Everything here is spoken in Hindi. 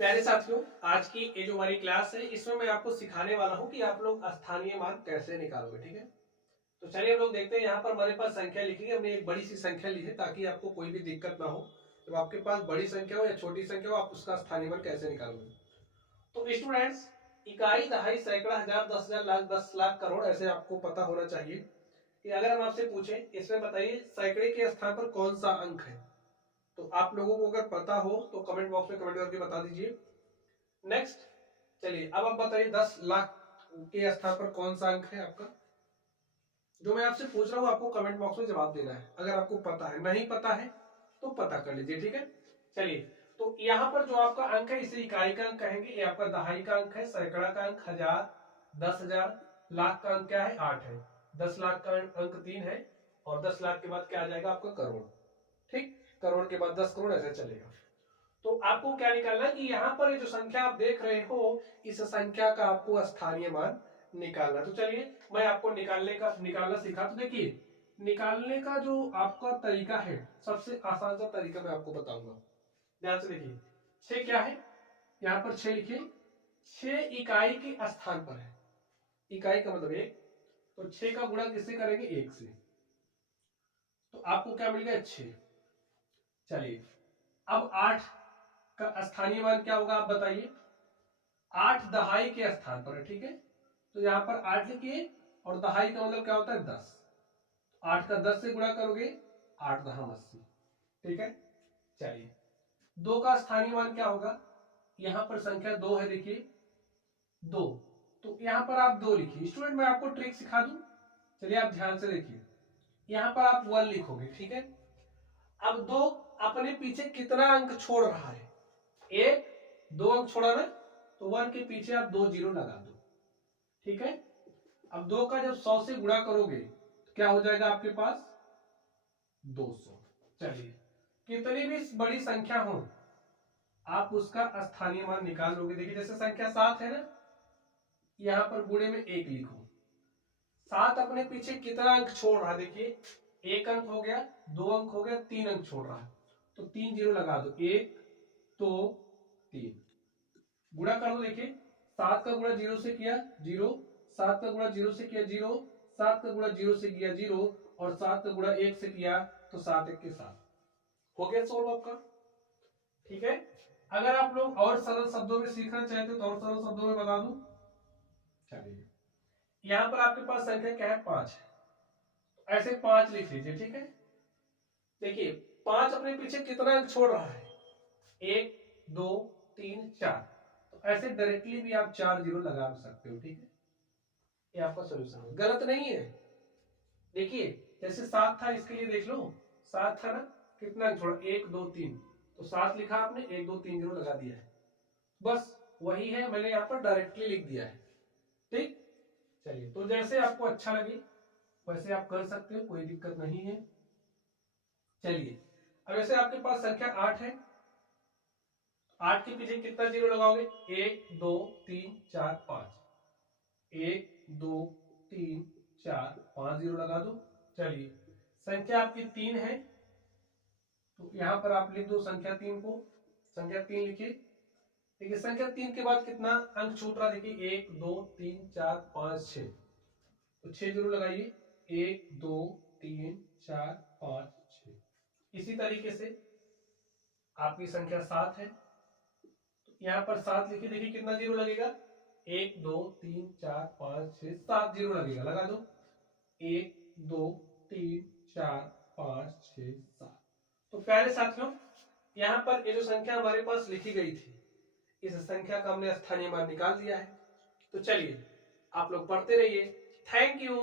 प्यारे साथियों, आज की ये जो हमारी क्लास है इसमें मैं आपको सिखाने वाला हूं कि आप लोग स्थानीय मान कैसे निकालोगे। ठीक है, तो चलिए हम लोग देखते हैं। यहाँ पर हमारे पास संख्या लिखी है, हमने एक बड़ी सी संख्या ली है ताकि आपको कोई भी दिक्कत ना हो। जब आपके पास बड़ी संख्या हो या छोटी संख्या हो, आप उसका स्थानीय मान कैसे निकालोगे। तो स्टूडेंट्स, इकाई, दहाई, सैकड़ा, हजार, 10,000, लाख, 10 लाख, करोड़, ऐसे आपको पता होना चाहिए कि अगर हम आपसे पूछे इसमें बताइए सैकड़े के स्थान पर कौन सा अंक है, तो आप लोगों को अगर पता हो तो कमेंट बॉक्स में कमेंट करके बता दीजिए। नेक्स्ट, चलिए अब आप बताइए 10 लाख के स्थान पर कौन सा अंक है आपका। जो मैं आपसे पूछ रहा हूं आपको कमेंट बॉक्स में जवाब देना है। अगर आपको पता है, नहीं पता है तो पता कर लीजिए। ठीक है, चलिए तो यहाँ पर जो आपका अंक है इसे इकाई का अंक कहेंगे। ये आपका दहाई का अंक है, सैकड़ा का अंक 1000, 10,000, लाख का अंक क्या है 8 है, 10 लाख का अंक 3 है, और 10 लाख के बाद क्या आ जाएगा आपका करोड़। ठीक, करोड़ के बाद 10 करोड़, ऐसे चलेगा। तो आपको क्या निकालना है कि यहाँ पर ये जो संख्या आप देख रहे हो इस संख्या का आपको स्थानीय मान निकालना। तो चलिए मैं आपको निकालना सिखा। तो देखिए, निकालने का जो आपका तरीका है, सबसे आसान सा तरीका मैं आपको बताऊंगा। ध्यान से देखिए, 6 क्या है, यहाँ पर 6 लिखिए। 6 इकाई के स्थान पर है, इकाई का मतलब 1, तो 6 का गुणा किससे करेंगे 1 से, तो आपको क्या मिल गया 6। चलिए अब 8 का स्थानीय मान क्या होगा आप बताइए। 8 दहाई के स्थान पर है, ठीक है, तो यहां पर 8 लिखिए, और दहाई का मतलब क्या होता है 10। 8 का 10 से गुणा करोगे, 8 दहा 80। ठीक है, चलिए 2 का स्थानीय मान क्या होगा। यहां पर संख्या 2 है, देखिए 2, तो यहां पर आप 2 लिखिए। स्टूडेंट मैं आपको ट्रिक सिखा दूं, चलिए आप ध्यान से देखिए। यहां पर आप 1 लिखोगे, ठीक है। अब 2 अपने पीछे कितना अंक छोड़ रहा है, 1, 2 अंक छोड़ा ना, तो 1 के पीछे आप 2 जीरो लगा दो। ठीक है, अब 2 का जब 100 से गुणा करोगे तो क्या हो जाएगा आपके पास 200। चलिए कितनी भी बड़ी संख्या हो आप उसका स्थानीय मान निकाल लोगे। देखिए जैसे संख्या 7 है ना, यहां पर गुणे में 1 लिखो। 7 अपने पीछे कितना अंक छोड़ रहा है, देखिए 1 अंक हो गया, 2 अंक हो गया, 3 अंक छोड़ रहा है, तो 3 जीरो लगा दो। 1 2 3, गुणा कर दो। देखिए 7 का गुणा 0 से किया 0, 7 का गुणा 0 से किया 0, 7 का गुणा 0 से किया 0, और 7 का गुणा 1 से किया तो 7 1 के 7 हो गया सोल्व आपका। ठीक है, अगर आप लोग और सरल शब्दों में सीखना चाहते हो तो और सरल शब्दों में बता दूं। चलिए यहां पर आपके पास संख्या क्या है 5 है, तो ऐसे 5 लिख लीजिए। ठीक है, देखिए 5 अपने पीछे कितना अंक छोड़ रहा है, 1 2 3 4, तो ऐसे डायरेक्टली भी आप 4 जीरो लगा सकते हो। ठीक है, ये आपका सोल्यूशन है, गलत नहीं है। देखिए जैसे 7 था, इसके लिए देख लो 7 था ना, कितना छोड़ा 1 2 3, तो 7 लिखा आपने, 1 2 3 जीरो लगा दिया है, बस वही है, मैंने यहाँ पर डायरेक्टली लिख दिया है। ठीक, चलिए तो जैसे आपको अच्छा लगे वैसे आप कर सकते हो, कोई दिक्कत नहीं है। चलिए अब ऐसे आपके पास संख्या 8 है, 8 के पीछे कितना जीरो लगाओगे, 1 2 3 4 5, 1 2 3 4 5 जीरो लगा दो। चलिए संख्या आपकी 3 है, तो यहां पर आप लिख दो संख्या 3 को, संख्या 3 लिखिए। देखिए संख्या 3 के बाद कितना अंक छूट रहा, देखिए 1 2 3 4 5 6, तो 6 जीरो लगाइए, 1 2 3 4 5 6। इसी तरीके से आपकी संख्या 7 है, तो यहाँ पर 7 लिखिए। देखिए कितना जीरो लगेगा, 1 2 3 4 5 6 7 जीरो लगेगा, लगा दो। 1 2 3 4 5 6 7। तो प्यारे साथियों, यहाँ पर ये जो संख्या हमारे पास लिखी गई थी, इस संख्या का हमने स्थानीय मान निकाल दिया है। तो चलिए आप लोग पढ़ते रहिए। Thank you.